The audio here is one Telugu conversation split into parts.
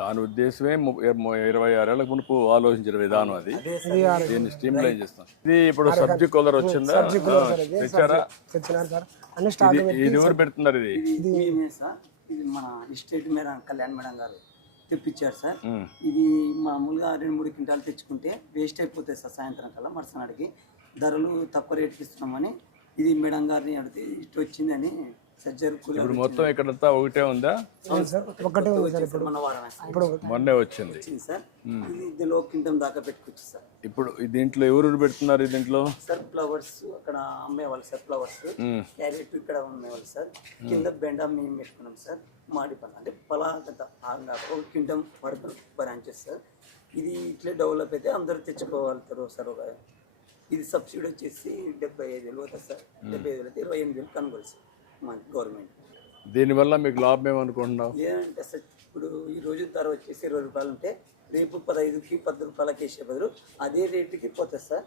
దాని ఉద్దేశమే 26 ఏళ్ల మునుపు ఆలోచించిన విధానం అది. దీన్ని స్ట్రీమ్ లైన్ చేస్తాం. ఇది ఇప్పుడు సబ్జీ కూలర్ వచ్చిందా? తెచ్చారా? ఇది ఎవరు పెడుతున్నారు? ఇది మన ఎస్టేట్ మేడం కళ్యాణ్ మేడం గారు తెప్పించారు సార్. ఇది మామూలుగా 2-3 క్వింటాలు తెచ్చుకుంటే వేస్ట్ అయిపోతాయి సార్. సాయంత్రం కల్లా మరుసనాడికి ధరలు తక్కువ రేటుకి ఇస్తున్నామని ఇది మేడం గారిని అడిగితే ఇటు వచ్చిందని ఇప్పుడు మొత్తం ఇక్కడంతా ఒకటే ఉందా? ఒకటే ఉంది సార్. ఇప్పుడు మొన్నే వచ్చింది సార్. ఇందులో కింటం దాకా పెట్టుకోవచ్చు సార్. ఇప్పుడు దీంట్లో ఎవరు పెడుతున్నారు? దీంట్లో సార్ ఫ్లవర్స్ అక్కడ అమ్మేవాళ్ళు సార్. ఫ్లవర్స్ క్యారెట్ ఇక్కడ అమ్మేవాళ్ళు సార్. కింద బెండ మేము పెట్టుకున్నాం సార్. మాడి పళ్ళ అంటే పలాగంత ఒక కింటం వరకు బ్రాంచెస్ సార్. ఇది ఇట్లే డెవలప్ అయితే అందరూ తెచ్చుకోగలుగుతారు సార్. ఒక ఇది సబ్సిడీ వచ్చేసి 75,000 అవుతుంది సార్. 75,000 అయితే 28,000 కనుగోలు సార్ మన గవర్నమెంట్. దీనివల్ల మీకు లాభం ఏమనుకుంటున్నావు? లేదంటే సార్ ఇప్పుడు ఈ రోజు ధర వచ్చేసి 20 రూపాయలు ఉంటే రేపు 15కి 10 రూపాయలకి వేసే బదులు అదే రేటుకి పోతుంది సార్.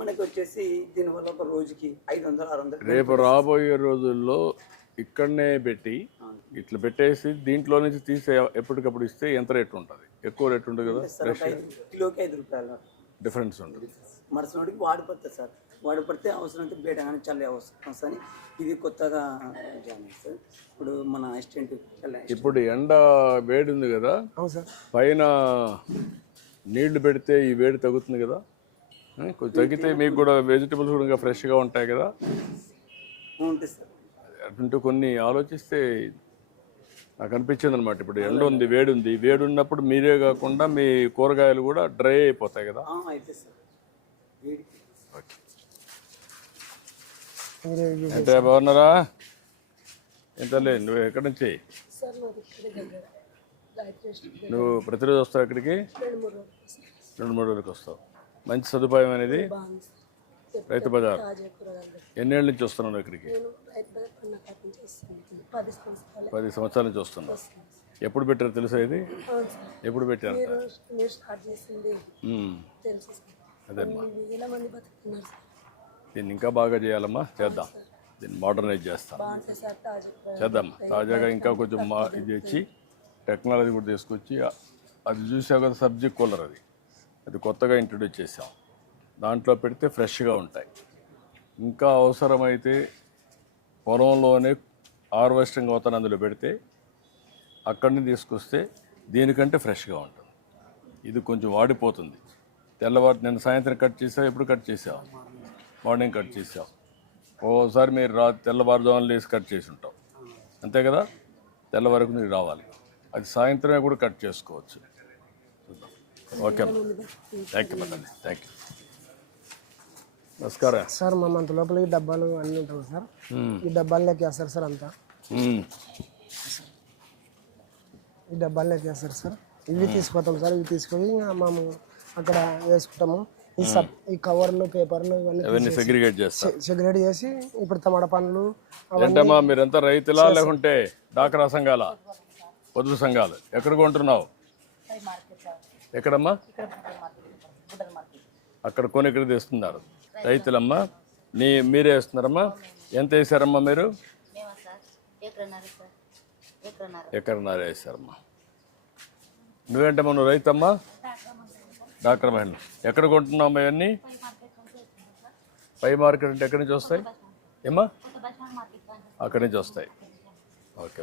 మనకి వచ్చేసి దీనివల్ల ఒక రోజుకి 500-600. రేపు రాబోయే రోజుల్లో ఇక్కడనే పెట్టి ఇట్లా పెట్టేసి దీంట్లో నుంచి తీసే ఎప్పటికప్పుడు ఇస్తే ఎంత రేటు ఉంటుంది? ఎక్కువ రేటు ఉంటుంది కదా కిలోకి 5 రూపాయలు డిఫరెన్స్ ఉంటుంది. మరుసటికి వాడిపోతుంది సార్. వాడిపడితే అవసరం అయితే బయట కానీ చల్లే అవసరం అని ఇది కొత్తగా జాయిన్ సార్. ఇప్పుడు మన అసిస్టెంట్ ఇప్పుడు ఎండ వేడి ఉంది కదా, పైన నీళ్లు పెడితే ఈ వేడి తగ్గుతుంది కదా. కొంచెం తగ్గితే మీకు కూడా వెజిటబుల్స్ కూడా ఫ్రెష్గా ఉంటాయి కదా. ఉంటుంది సార్. అటుంటూ కొన్ని ఆలోచిస్తే నాకు అనిపించింది అనమాట. ఇప్పుడు ఎండ ఉంది, వేడి ఉంది. వేడి ఉన్నప్పుడు మీరే కాకుండా మీ కూరగాయలు కూడా డ్రై అయిపోతాయి కదా. అయితే సార్ ఓకే. అంటే బాగున్నారా? ఎంతలే నువ్వు ఎక్కడి నుంచి? నువ్వు ప్రతిరోజు వస్తావు ఇక్కడికి? 2-3 రోజులకి వస్తావు. మంచి సదుపాయం అనేది రైతు బజార్. ఎన్నేళ్ళ నుంచి వస్తున్నావు ఇక్కడికి? 10 సంవత్సరాల నుంచి వస్తున్నావు. ఎప్పుడు పెట్టారు తెలుసా ఇది? ఎప్పుడు పెట్టారు? అదేమ్మా, దీన్ని ఇంకా బాగా చేయాలమ్మా. చేద్దాం, దీన్ని మోడర్నైజ్ చేస్తాం. చేద్దాం. తాజాగా ఇంకా కొంచెం ఇది ఇచ్చి టెక్నాలజీ కూడా తీసుకొచ్చి అది చూసావు కదా సబ్జీ కూలర్, అది కొత్తగా ఇంట్రడ్యూస్ చేసాం. దాంట్లో పెడితే ఫ్రెష్గా ఉంటాయి. ఇంకా అవసరమైతే పొలంలోనే హార్వెస్టింగ్ అవుతాను అందులో పెడితే అక్కడి నుంచి తీసుకొస్తే దీనికంటే ఫ్రెష్గా ఉంటుంది. ఇది కొంచెం వాడిపోతుంది. తెల్లవారు నిన్న సాయంత్రం కట్ చేసావు. ఎప్పుడు కట్ చేసావు? మార్నింగ్ కట్ చేసావు. ఓసారి మీరు తెల్లవారుజామున లేసి కట్ చేసి ఉంటావు, అంతే కదా. తెల్లవారకు మీరు రావాలి. అది సాయంత్రమే కూడా కట్ చేసుకోవచ్చు. Okay, thank you madam. Thank you. నమస్కారం సార్. మా మంత్ లోపల ఈ డబ్బాలు అన్నీ ఉంటాయి సార్. ఈ డబ్బాల్లోకి వేస్తారు సార్. అంతా ఈ డబ్బాల్లోకి వేస్తారు సార్. ఇవి తీసుకుపోతాం సార్. ఇవి తీసుకొని మేము అక్కడ వేసుకుంటాము. ఈ కవర్లు, పేపర్లు ఇవన్నీ సెగ్రిగేట్ చేసి ఇప్పుడు టమాటా పండ్లు. ఏంటమ్మా మీరంతా రైతులా లేకుంటే డాక్రా సంఘాల, పొదుపు సంఘాలు? ఎక్కడ కొంటున్నావు? ఎక్కడమ్మా? అక్కడ కొని ఇక్కడ తెస్తున్నారు రైతులమ్మా. మీరే వేస్తున్నారమ్మా? ఎంత వేసారమ్మా మీరు? ఎకరన్నర వేసారమ్మా. నువ్వేంటమ్మా? నువ్వు రైతమ్మా? డాక్టర్ మహిళ. ఎక్కడ కొంటున్నావు అవన్నీ? పై మార్కెట్ అంటే ఎక్కడి నుంచి వస్తాయి ఏమ్మా? అక్కడి నుంచి వస్తాయి. ఓకే,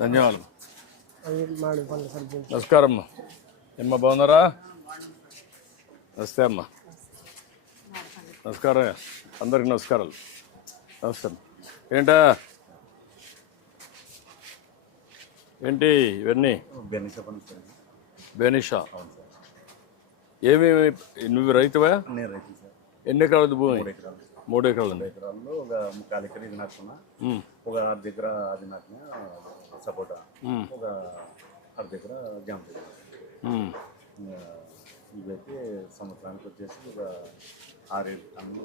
ధన్యవాదాలు. నమస్కారం అమ్మా. ఏమ్మా బాగున్నారా? నమస్తే అమ్మా. నమస్కారం అందరికి. నమస్కారాలు. నమస్తే. ఏంటా ఏంటి ఇవన్నీ? బెనిషా. ఏమేమి? నువ్వు రైతువా? ఎన్ని ఎకరాలు భూమి? 3 ఎకరాలు ఉంది. 3 ఎకరాల్లో ఒక 3/4 ఎకరం ఇది నాటుకున్నా. ఒక 1/2 దగ్గర అది నాటినా సపోటా, ఒక 1/2 దగ్గర జామ. ఇవైతే సంవత్సరానికి వచ్చేసి ఒక 6-7 టన్నులు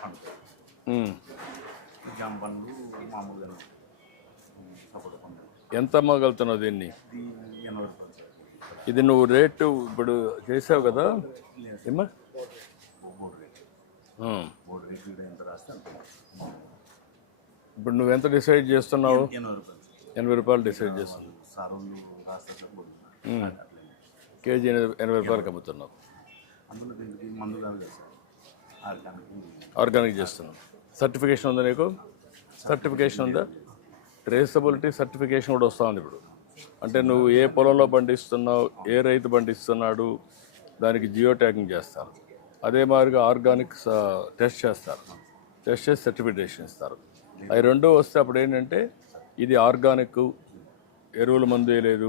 పండుతాయి. జామ పండ్లు మామూలుగా సపోటా పండ్లు. ఎంత అమ్మగలుగుతున్నావు దీన్ని? 80 రూపాయలు. ఇది నువ్వు రేటు ఇప్పుడు చేసావు కదా ఏమ్మా? ఇప్పుడు నువ్వు ఎంత డిసైడ్ చేస్తున్నావు? 80 రూపాయలు. 80 రూపాయలు డిసైడ్ చేస్తున్నావు. సార్ వాళ్ళు రాస్తారు సార్ పోతున్నారు అట్లే కేజీ 80 రూపాయలకి అమ్ముతున్నావు. అందులో దీనికి మందు కాదు కదా సార్ ఆర్గానిక్ చేస్తున్నావు. సర్టిఫికేషన్ ఉందా నీకు? సర్టిఫికేషన్ ఉందా? ట్రేసబిలిటీ సర్టిఫికేషన్ కూడా వస్తూ ఉంది ఇప్పుడు. అంటే నువ్వు ఏ పొలంలో పండిస్తున్నావు, ఏ రైతు పండిస్తున్నాడు, దానికి జియో ట్యాగింగ్ చేస్తారు. అదే మాదిరిగా ఆర్గానిక్ టెస్ట్ చేస్తారు. టెస్ట్ చేసి సర్టిఫికేషన్ ఇస్తారు. అవి రెండూ వస్తే అప్పుడు ఏంటంటే ఇది ఆర్గానిక్, ఎరువుల మందు వేయలేదు,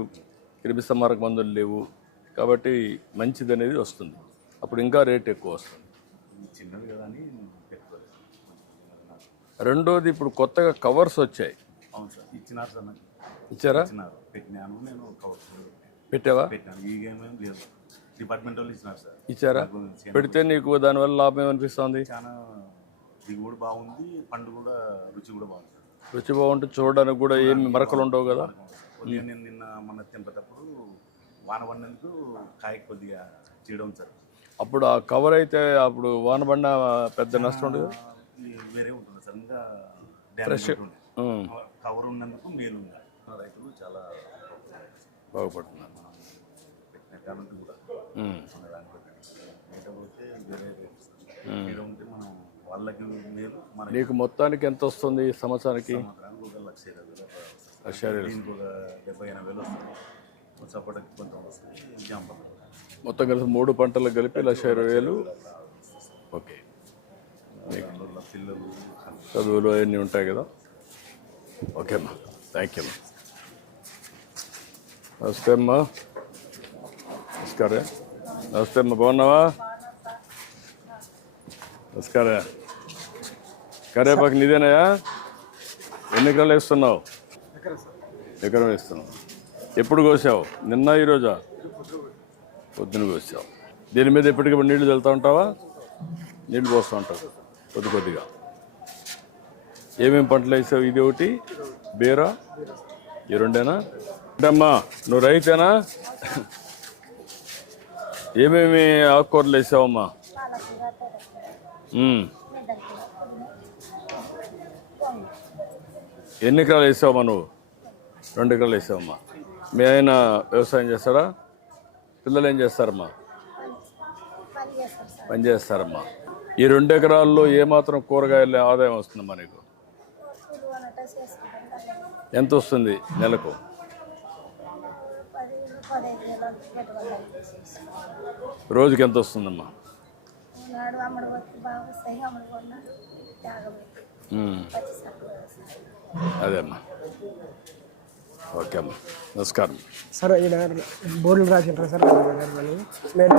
క్రిమి సంహారక మందులు లేవు, కాబట్టి మంచిది అనేది వస్తుంది. అప్పుడు ఇంకా రేట్ ఎక్కువ వస్తుంది. చిన్నది కదా అని పెట్టుకోలేదు. రెండోది ఇప్పుడు కొత్తగా కవర్స్ వచ్చాయి. అవును సార్, ఇచ్చినారు సార్ నాకు. ఇచ్చారా? ఇచ్చినారు, పెట్టినాను నేను కవర్ పెట్టావా? పెట్టాను. ఈ గేమ్ ఏం లేదు, డిపార్ట్మెంట్ వాళ్ళు ఇచ్చినారు సార్. ఇచ్చారా? పెడితే నీకు దానివల్ల లాభం ఏమనిపిస్తుంది? చాలా దిగుబడి బాగుంది, పండు కూడా రుచి కూడా బాగుంది సార్. రుచి బాగుంటుంది, చూడడానికి కూడా ఏమి మరకలు ఉండవు కదా. ఉదయం నేను నిన్న మొన్న తెంపేటప్పుడు వాన పడినందుకు కాయ కొద్దిగా చేయడం సార్. అప్పుడు ఆ కవర్ అయితే అప్పుడు వాన పడిన పెద్ద నష్టం ఉండదు. వేరే ఉంటుంది సార్, ఇంకా డ్యామేజ్ ఉంటుంది. కవర్ ఉన్నందుకు మేలు ఉంది. రైతులు చాలా బాగుపడుతున్నారు. పెట్టిన కాబట్టి కూడా లేకపోతే వేరే రేటు సార్. ఇక్కడ ఉంటే మనం వాళ్ళకి మేలు, మన నీకు మొత్తానికి ఎంత వస్తుంది ఈ సంవత్సరానికి? సంవత్సరానికి ఒక 1,20,000 1,20,000. దీనికి ఒక 70,000-80,000 వస్తుంది. సపోర్ట్కి కొంచెం వస్తుంది. జామ మొత్తం కలిసి 3 పంటలకు కలిపి 1,20,000. ఓకే. అందులో పిల్లలు చదువులు అవన్నీ ఉంటాయి కదా. ఓకే అమ్మా, థ్యాంక్ యూ అమ్మా. నమస్తే అమ్మా. నమస్కారం. నమస్తే అమ్మా, బాగున్నావా? నమస్కారం. కరేపాకు నీదేనాయా? ఎన్ని ఎకరాలు వేస్తున్నావు? ఎకరం వేస్తున్నావు. ఎప్పుడు కోసావు? నిన్న ఈరోజా? పొద్దున కోసావు. దీని మీద ఎప్పటికప్పుడు నీళ్లు చల్లుతూ ఉంటావా? నీళ్లు పోస్తూ ఉంటావు కొద్ది కొద్దిగా. ఏమేమి పంటలు వేసావు? ఇది ఒకటి, బీరా, ఈ రెండేనా? అమ్మా నువ్వు రైతేనా? ఏమేమి ఆకుకూరలు వేసావమ్మా? ఎన్ని ఎకరాలు వేసావమ్మా నువ్వు? 2 ఎకరాలు వేసావమ్మా. మీ ఆయన వ్యవసాయం చేస్తారా? పిల్లలు ఏం చేస్తారమ్మా? పని చేస్తారమ్మా. ఈ 2 ఎకరాల్లో ఏమాత్రం కూరగాయల ఆదాయం వస్తుందమ్మా నీకు? ఎంత వస్తుంది నెలకు? రోజుకి ఎంత వస్తుందమ్మా? అదే అమ్మా. ఓకే అమ్మా, నమస్కారం. సార్ ఇక్కడ బోర్డులు రాసింటారు సార్ మేడం